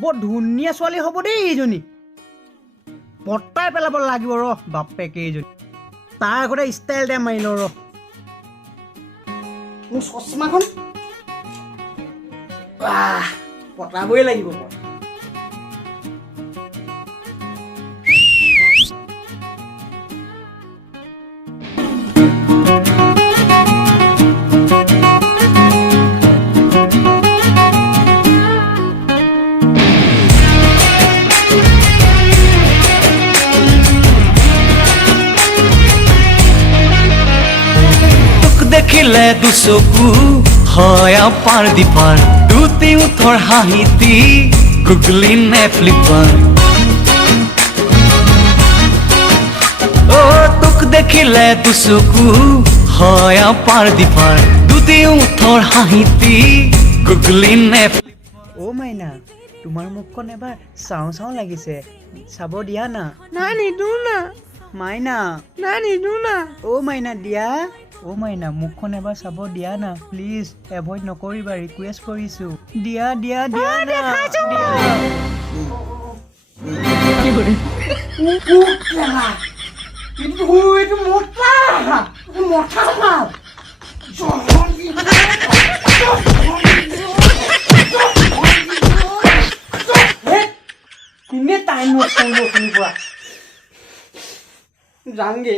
বৰ ধুনীয়া ছোৱালী হ'ব দেই এইজনী পটাই পেলাব লাগিব ৰ বাপেকে এইজনী তাৰ আগতে ষ্টাইল এটা মাৰি ল ৰ মোৰ চশমাখন পটাবই লাগিব মই দেখিলে দুচকু হয় পাৰ দিপাৰ দুটি উঠৰ হাঁহিতি গুগলি নে ফ্লিপাৰ তোক দেখিলে দুচকু হয় পাৰ দিপাৰ দুটি উঠৰ হাঁহিতি গুগলি নে অ' মাইনা তোমাৰ মুখখন এবাৰ চাওঁ চাওঁ লাগিছে চাব দিয়া না নাই নিদো না মাইনা নাই নিদো না অ' মাইনা দিয়া অ' মাইনা মুখখন এবাৰ চাব দিয়া না প্লিজ এভইড নকৰিবা ৰিকুৱেষ্ট কৰিছোঁ দিয়া দিয়া দিয়া না কিনে টাইম নষ্ট কৰিব পৰা যামগে